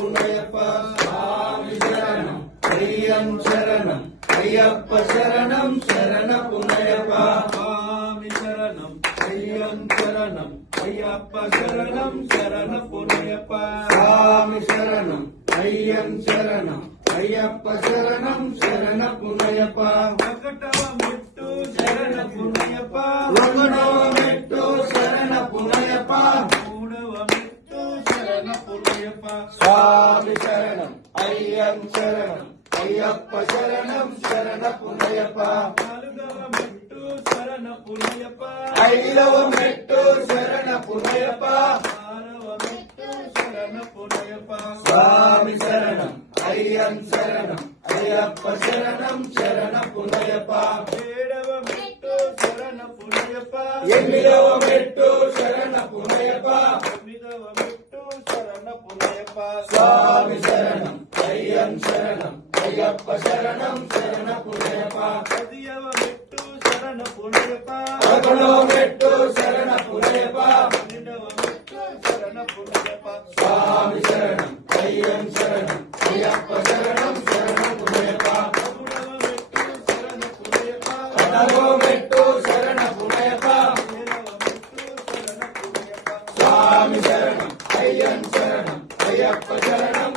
పునయప్ప స్వామి శరణం అయ్యం శరణం అయ్యప్ప శరణం శరణ పునయప్ప స్వామి శరణం అయ్యం శరణం అయ్యప్ప శరణం శరణ పునయప్ప స్వామి శరణం అయ్యం శరణం అయ్యప్ప శరణం శరణ పునయప్ప ఒకటవ మెట్టు శరణ పునయప్ప ఒకటవ మెట్టు శరణ పునయప్ప మూడవ మెట్టు శరణ పునయప్ప స్వామి శరణం అయ్యం శరణం అయ్యప్ప శరణం శరణ పునయప్ప నాలుగవ మెట్టు శరణ పునయప్ప ఐదవ మెట్టు శరణ పునయప్ప ఆరవ మెట్టు శరణ పునయప్ప స్వామి శరణం అయ్యం శరణం అయ్యప్ప శరణం శరణ పునయప్ప ఏడవ మెట్టు శరణ పునయప్ప ఎనిమిదవ మెట్టు శరణ పునయప్ప తొమ్మిదవ మెట్టు శరణ పునయప్ప స్వామి శరణం అయ్యం శరణం అయ్యప్ప శరణం శరణ పునయప్ప పదియవ మెట్టు శరణ పునయప్ప 11వ మెట్టు శరణ పునయప్ప 12వ మెట్టు శరణ పునయప్ప స్వామి శరణం అయ్యం శరణం అయ్యప్ప శరణం శరణ పునయప్ప 13వ మెట్టు శరణ పునయప్ప 14వ మెట్టు శరణ పునయప్ప 15వ మెట్టు శరణ పునయప్ప స్వామి శరణం అయ్యం శరణం అయ్యప్ప శరణం